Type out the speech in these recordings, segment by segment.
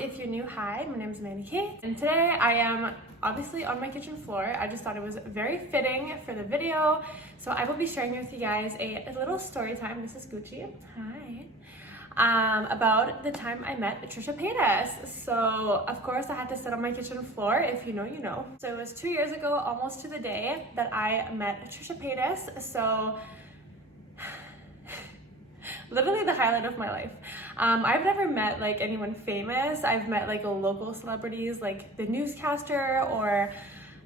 If you're new, hi, my name is Mandy Kate, and today I am obviously on my kitchen floor. I just thought it was very fitting for the video, so I will be sharing with you guys a little story time. This is Gucci. Hi. About the time I met Trisha Paytas. So of course I had to sit on my kitchen floor. If you know, you know. So it was 2 years ago, almost to the day, that I met Trisha Paytas. So literally the highlight of my life. I've never met like anyone famous. I've met like local celebrities, like the newscaster or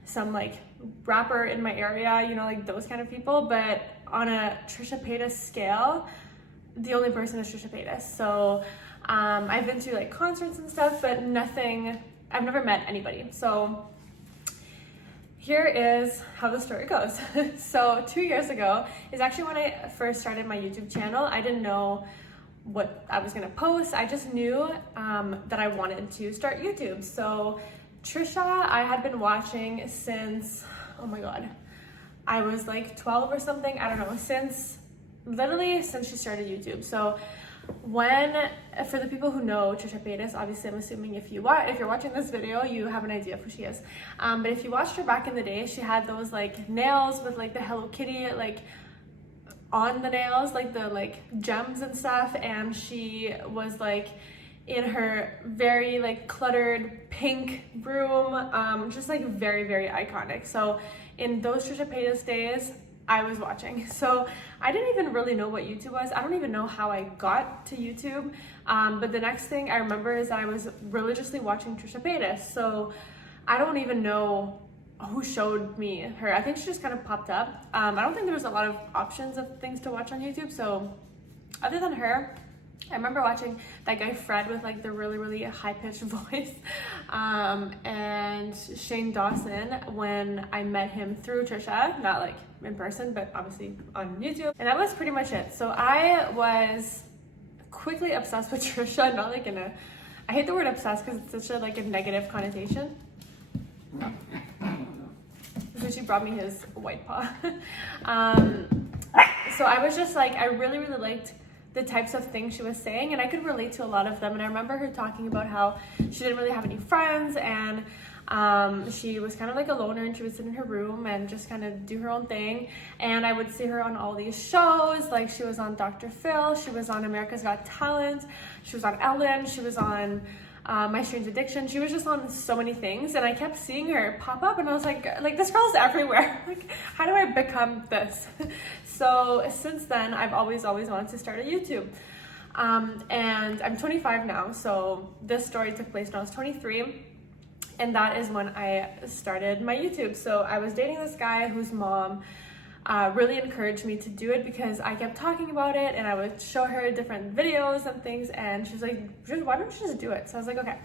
some like rapper in my area, you know, like those kind of people. But on a Trisha Paytas scale, the only person is Trisha Paytas. So I've been to like concerts and stuff, but nothing, I've never met anybody. So here is how the story goes. So 2 years ago is actually when I first started my YouTube channel. I didn't know what I was gonna post. I just knew that I wanted to start YouTube. So Trisha, I had been watching since, oh my God, I was like 12 or something. I don't know, literally since she started YouTube. So for the people who know Trisha Paytas, obviously I'm assuming if you're watching this video, you have an idea of who she is. But if you watched her back in the day, she had those like nails with like the Hello Kitty like on the nails, like the like gems and stuff, and she was like in her very like cluttered pink room, just like very, very iconic. So in those Trisha Paytas days, I was watching. So I didn't even really know what YouTube was. I don't even know how I got to YouTube. But the next thing I remember is that I was religiously watching Trisha Paytas. So I don't even know who showed me her. I think she just kind of popped up. I don't think there was a lot of options of things to watch on YouTube. So other than her, I remember watching that guy Fred with like the really, really high-pitched voice, and Shane Dawson when I met him through Trisha, not like in person, but obviously on YouTube. And that was pretty much it. So I was quickly obsessed with Trisha, not like I hate the word obsessed because it's such a like a negative connotation. So she brought me his white paw. So I was just like, I really, really liked the types of things she was saying, and I could relate to a lot of them. And I remember her talking about how she didn't really have any friends, and she was kind of like a loner, and she would sit in her room and just kind of do her own thing. And I would see her on all these shows, like she was on Dr. Phil, she was on America's Got Talent, she was on Ellen, she was on My Strange Addiction. She was just on so many things, and I kept seeing her pop up, and I was like this girl's everywhere. Like, how do I become this? So since then, I've always wanted to start a YouTube. And I'm 25 now, so this story took place when I was 23, and that is when I started my YouTube. So I was dating this guy whose mom really encouraged me to do it because I kept talking about it, and I would show her different videos and things, and she was like, why don't you just do it? So I was like, okay.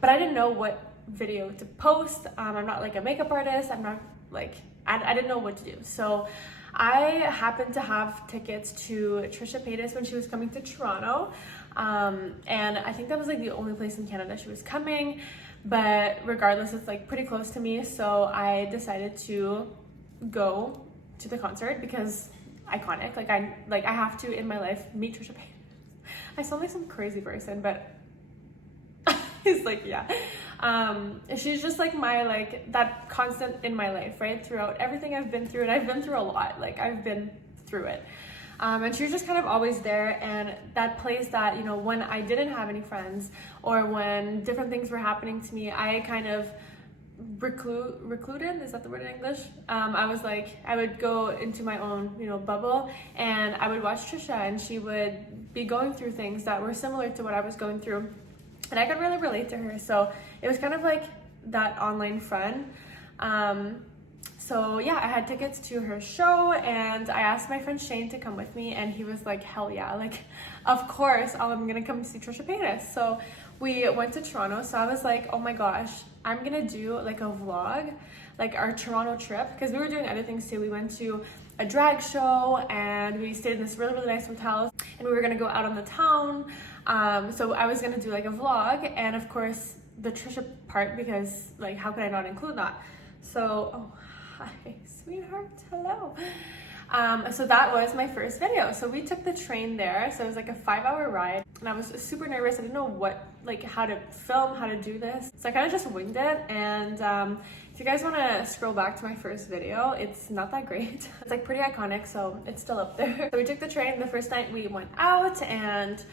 But I didn't know what video to post. I'm not like a makeup artist. I'm not like, I didn't know what to do. So I happened to have tickets to Trisha Paytas when she was coming to Toronto. And I think that was like the only place in Canada she was coming, but regardless, it's like pretty close to me. So I decided to go to the concert because iconic, I have to in my life meet Trisha Paytas. I sound like some crazy person, but he's like, yeah. She's just like my, like that constant in my life, right? Throughout everything I've been through, and I've been through a lot, like I've been through it. And she was just kind of always there, and that place that, you know, when I didn't have any friends or when different things were happening to me, I kind of recluded, is that the word in English? I was like, I would go into my own, you know, bubble, and I would watch Trisha, and she would be going through things that were similar to what I was going through, and I could really relate to her. So it was kind of like that online friend. So yeah, I had tickets to her show, and I asked my friend Shane to come with me, and he was like, hell yeah, like of course I'm gonna come see Trisha Paytas. So we went to Toronto. So I was like, oh my gosh, I'm gonna do like a vlog, like our Toronto trip, because we were doing other things too. We went to a drag show, and we stayed in this really, really nice hotel, and we were gonna go out on the town. So I was gonna do like a vlog, and of course the Trisha part, because like how could I not include that? So, oh hi sweetheart, hello. So that was my first video. So we took the train there. So it was like a 5-hour ride, and I was super nervous. I didn't know how to film, how to do this. So I kind of just winged it. And if you guys want to scroll back to my first video, it's not that great. It's like pretty iconic, so it's still up there. So we took the train. The first night we went out, and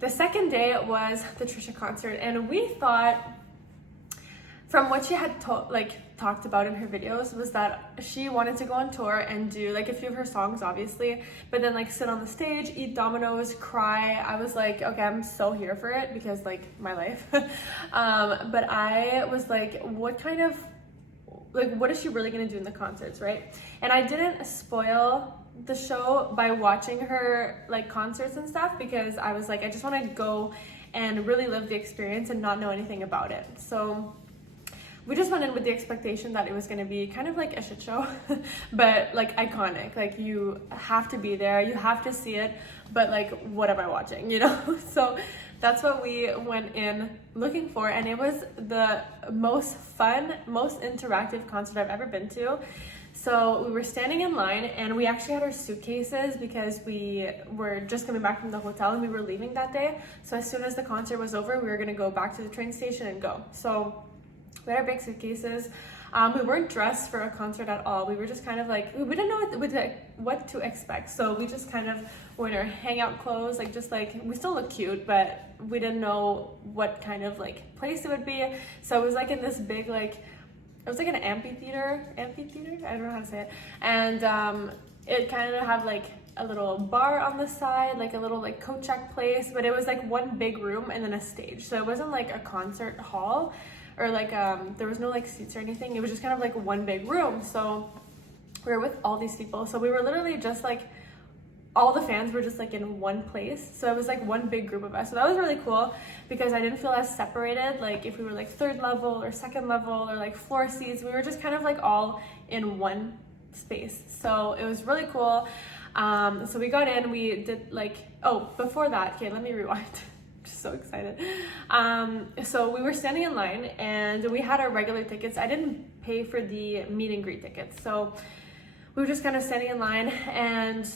the second day was the Trisha concert. And we thought, from what she had talked about in her videos, was that she wanted to go on tour and do like a few of her songs, obviously, but then like sit on the stage, eat Domino's, cry. I was like, okay, I'm so here for it, because like my life. But I was like, what is she really gonna do in the concerts, right? And I didn't spoil the show by watching her like concerts and stuff, because I was like, I just want to go and really live the experience and not know anything about it. So we just went in with the expectation that it was going to be kind of like a shit show, but like iconic. Like, you have to be there, you have to see it, but like, what am I watching, you know? So that's what we went in looking for, and it was the most fun, most interactive concert I've ever been to. So we were standing in line, and we actually had our suitcases because we were just coming back from the hotel and we were leaving that day. So as soon as the concert was over, we were going to go back to the train station and go. So we had our big suitcases. We weren't dressed for a concert at all. We were just kind of like, we didn't know what to expect. So we just kind of were in our hangout clothes, like just like, we still look cute, but we didn't know what kind of like place it would be. So it was like in this big, like, it was like an amphitheater, I don't know how to say it. And it kind of had like a little bar on the side, like a little like coat check place, but it was like one big room and then a stage. So it wasn't like a concert hall, or like there was no like seats or anything. It was just kind of like one big room. So we were with all these people. So we were literally just like, all the fans were just like in one place. So it was like one big group of us. So that was really cool, because I didn't feel as separated. Like if we were like third level or second level or like floor seats, we were just kind of like all in one space. So it was really cool. So we got in, we did like, oh, before that, okay, let me rewind. Just so excited. So we were standing in line, and we had our regular tickets. I didn't pay for the meet and greet tickets. So we were just kind of standing in line, and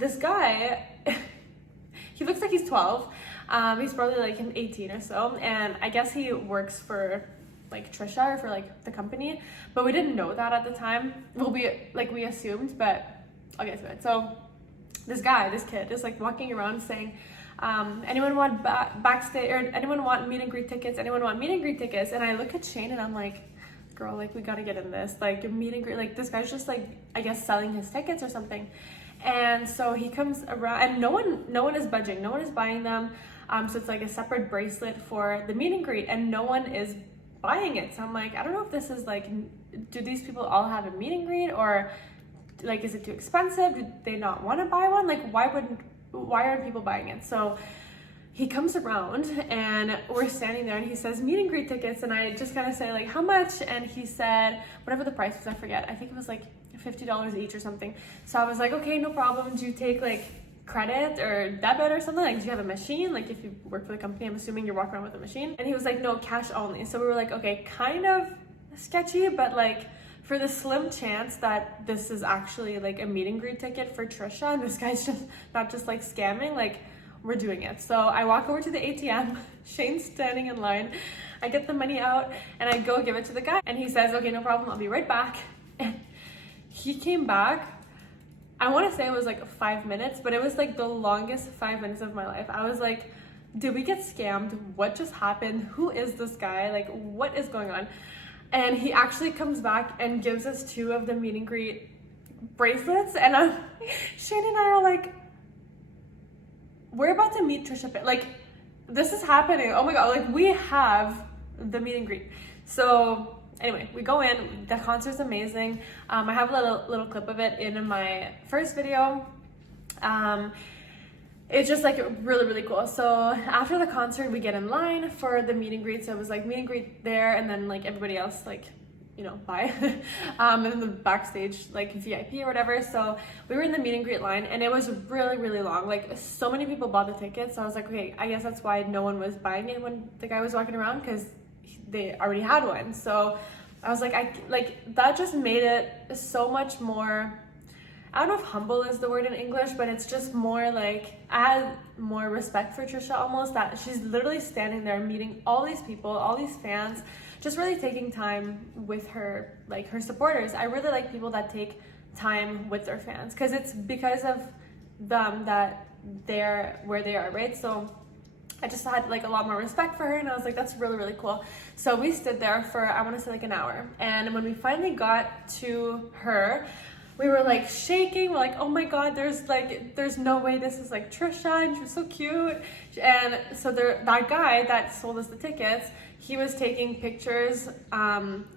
this guy, he looks like he's 12. He's probably like 18 or so. And I guess he works for like Trisha, or for like the company, but we didn't know that at the time. Well, we assumed, but I'll get to it. So this kid is like walking around saying, anyone want backstage, or anyone want meet and greet tickets? Anyone want meet and greet tickets? And I look at Shane and I'm like, girl, like, we gotta get in this, like, meet and greet. Like, this guy's just like, I guess, selling his tickets or something. And so he comes around, and no one is budging, no one is buying them. So it's like a separate bracelet for the meet and greet, and no one is buying it. So I'm like, I don't know if this is like, do these people all have a meet and greet, or like, is it too expensive? Do they not want to buy one? Like, why aren't people buying it? So he comes around, and we're standing there, and he says meet and greet tickets, and I just kind of say like, how much? And he said whatever the price was, I forget, I think it was like $50 each or something. So I was like, okay, no problem. Do you take like credit or debit or something? Like, do you have a machine? Like, if you work for the company, I'm assuming you're walking around with a machine. And he was like, no, cash only. So we were like, okay, kind of sketchy, but like, for the slim chance that this is actually like a meet and greet ticket for Trisha, and this guy's just not just like scamming, like, we're doing it. So I walk over to the ATM, Shane's standing in line, I get the money out, and I go give it to the guy, and he says, okay, no problem, I'll be right back. And he came back, I want to say it was like 5 minutes, but it was like the longest 5 minutes of my life. I was like, did we get scammed? What just happened? Who is this guy? Like, what is going on? And he actually comes back and gives us 2 of the meet and greet bracelets, and Shane and I are like, we're about to meet Trisha. Like, this is happening. Oh my god, like, we have the meet and greet. So anyway, we go in, the concert's amazing. I have a little clip of it in my first video. It's just like really, really cool. So after the concert, we get in line for the meet and greet. So it was like meet and greet there, and then like everybody else, like, you know, bye. And then the backstage, like VIP or whatever. So we were in the meet and greet line, and it was really, really long. Like, so many people bought the tickets. So I was like, okay, I guess that's why no one was buying it when the guy was walking around, because they already had one. So I was like, that just made it so much more I don't know if humble is the word in English, but it's just more like, I had more respect for Trisha almost, that she's literally standing there meeting all these people, all these fans, just really taking time with her, like her supporters. I really like people that take time with their fans, because it's because of them that they're where they are, right? So I just had like a lot more respect for her, and I was like, that's really, really cool. So we stood there for, I want to say like an hour, and when we finally got to her, we were like shaking. We're like, oh my god, there's no way this is like Trisha, and she was so cute. And so that guy that sold us the tickets, he was taking pictures.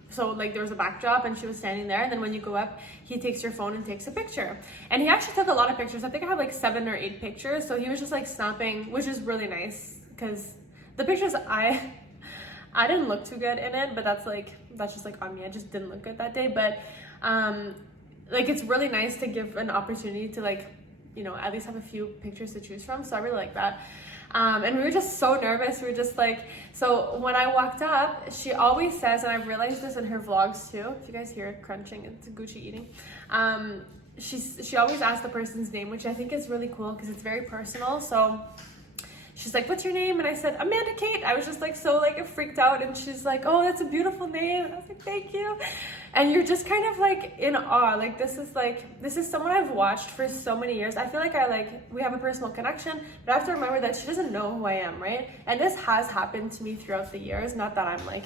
So like there was a backdrop and she was standing there, and then when you go up, he takes your phone and takes a picture. And he actually took a lot of pictures. I think I have like 7 or 8 pictures. So he was just like snapping, which is really nice, because the pictures I didn't look too good in it, but that's just like on me. I just didn't look good that day. But like it's really nice to give an opportunity to like, you know, at least have a few pictures to choose from. So I really like that. And we were just so nervous. We were just like, so when I walked up, she always says, and I've realized this in her vlogs too, if you guys hear it crunching, it's Gucci eating. She always asks the person's name, which I think is really cool because it's very personal. So she's like, what's your name? And I said, Amanda Kate. I was just like so like freaked out, and she's like, oh, that's a beautiful name. And I was like, thank you. And you're just kind of like in awe. Like this is someone I've watched for so many years. I feel like we have a personal connection, but I have to remember that she doesn't know who I am, right? And this has happened to me throughout the years. Not that I'm like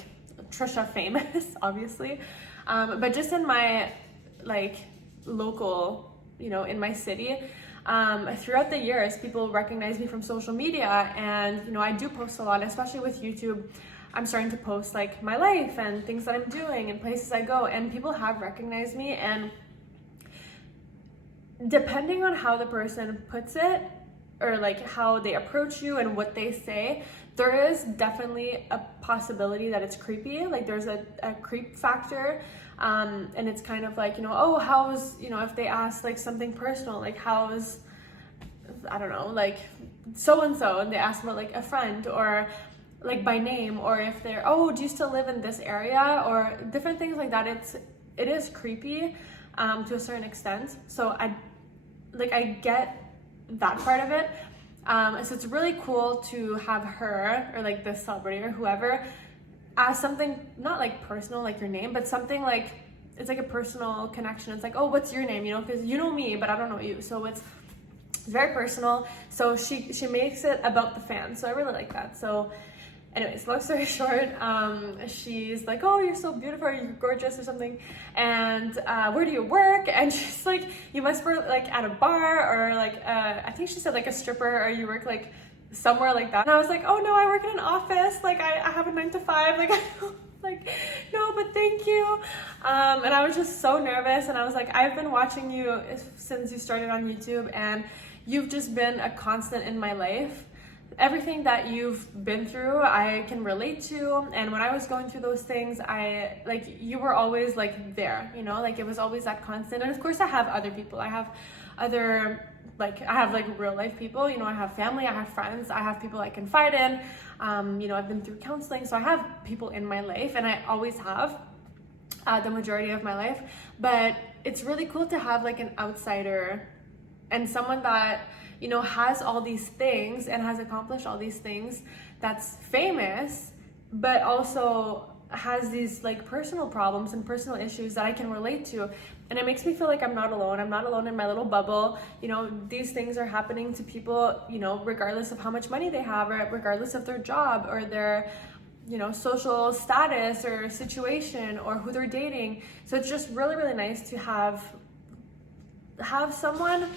Trisha famous, obviously, but just in my like local, you know, in my city. Throughout the years, people recognize me from social media, and you know, I do post a lot, especially with YouTube. I'm starting to post like my life and things that I'm doing and places I go, and people have recognized me. And depending on how the person puts it, or like how they approach you and what they say, there is definitely a possibility that it's creepy. Like there's a creep factor. And it's kind of like, you know, oh, how's, you know, if they ask like something personal, like how's, I don't know, like so-and-so, and they ask about like a friend, or like by name, or if they're, oh, do you still live in this area, or different things like that. It is creepy to a certain extent. So I get that part of it. So it's really cool to have her, or like the celebrity or whoever, ask something not like personal like your name, but something like it's like a personal connection. It's like, oh, what's your name, you know, because you know me but I don't know you, so it's very personal. So she makes it about the fans, so I really like that. So anyways, long story short, she's like, oh, you're so beautiful, you're gorgeous or something, and where do you work? And she's like, you must work like at a bar, or like I think she said like a stripper, or you work like somewhere like that. And I was like, oh no, I work in an office, like I have a 9 to 5, like like no, but thank you. And I was just so nervous, and I was like, I've been watching you since you started on YouTube, and you've just been a constant in my life. Everything that you've been through, I can relate to. And when I was going through those things, you were always like there, you know, like it was always that constant. And of course I have other people, I have real life people, you know, I have family, I have friends, I have people I confide in, you know, I've been through counseling, so I have people in my life, and I always have the majority of my life. But it's really cool to have like an outsider and someone that, you know, has all these things and has accomplished all these things, that's famous, but also has these like personal problems and personal issues that I can relate to. And it makes me feel like I'm not alone. I'm not alone in my little bubble. You know, these things are happening to people, you know, regardless of how much money they have, or regardless of their job or their, you know, social status or situation, or who they're dating. So it's just really, really nice to have someone.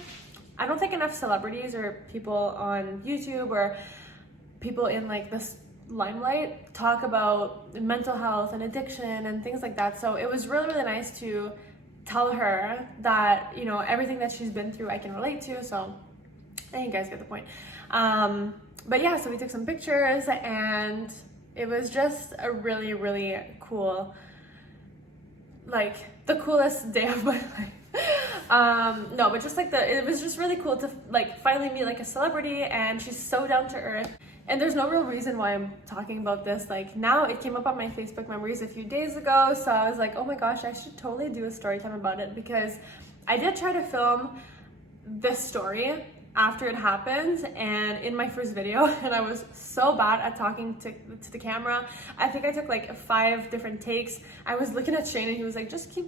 I don't think enough celebrities or people on YouTube or people in like this limelight talk about mental health and addiction and things like that. So it was really, really nice to tell her that, you know, everything that she's been through I can relate to. So I think you guys get the point. But yeah, so we took some pictures, and it was just a really, really cool, like the coolest day of my life. No, but just like it was just really cool to like finally meet like a celebrity, and she's so down to earth. And there's no real reason why I'm talking about this. Like now it came up on my Facebook memories a few days ago, so I was like, oh my gosh, I should totally do a story time about it, because I did try to film this story after it happened and in my first video, and I was so bad at talking to the camera. I think I took like 5 different takes. I was looking at Shane and he was like, just keep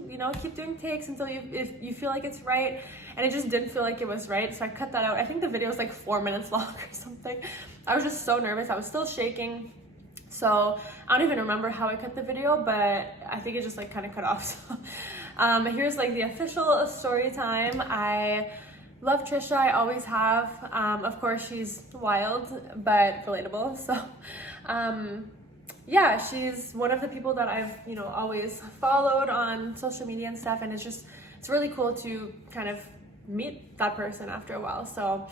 doing takes until if you feel like it's right, and it just didn't feel like it was right, so I cut that out. I think the video was like 4 minutes long or something. I was just so nervous. I was still shaking, so I don't even remember how I cut the video, but I think it just like kind of cut off. So here's like the official story time. I love Trisha, I always have. Of course, she's wild, but relatable. So, yeah, she's one of the people that I've, always followed on social media and stuff. And it's really cool to kind of meet that person after a while. So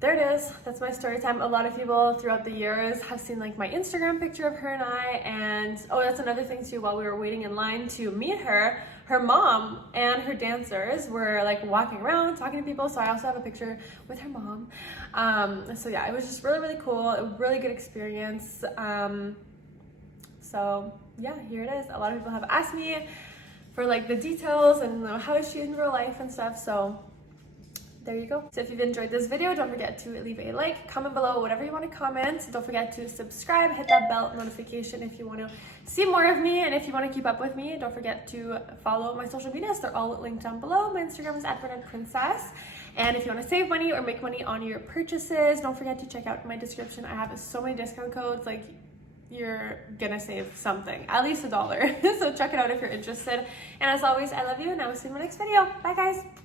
there it is. That's my story time. A lot of people throughout the years have seen like my Instagram picture of her and I. And oh, that's another thing too. While we were waiting in line to meet her, her mom and her dancers were like walking around talking to people, so I also have a picture with her mom. So yeah, it was just really, really cool, a really good experience. So yeah, here it is. A lot of people have asked me for like the details and how is she in real life and stuff, so there you go. So if you've enjoyed this video, don't forget to leave a like, comment below whatever you want to comment. Don't forget to subscribe, hit that bell notification if you want to see more of me, and if you want to keep up with me, don't forget to follow my social medias. They're all linked down below. My Instagram is @Brunetteprincesse. And if you want to save money or make money on your purchases, don't forget to check out my description. I have so many discount codes, like you're gonna save something, at least $1. So check it out if you're interested. And as always, I love you, and I will see you in my next video. Bye guys.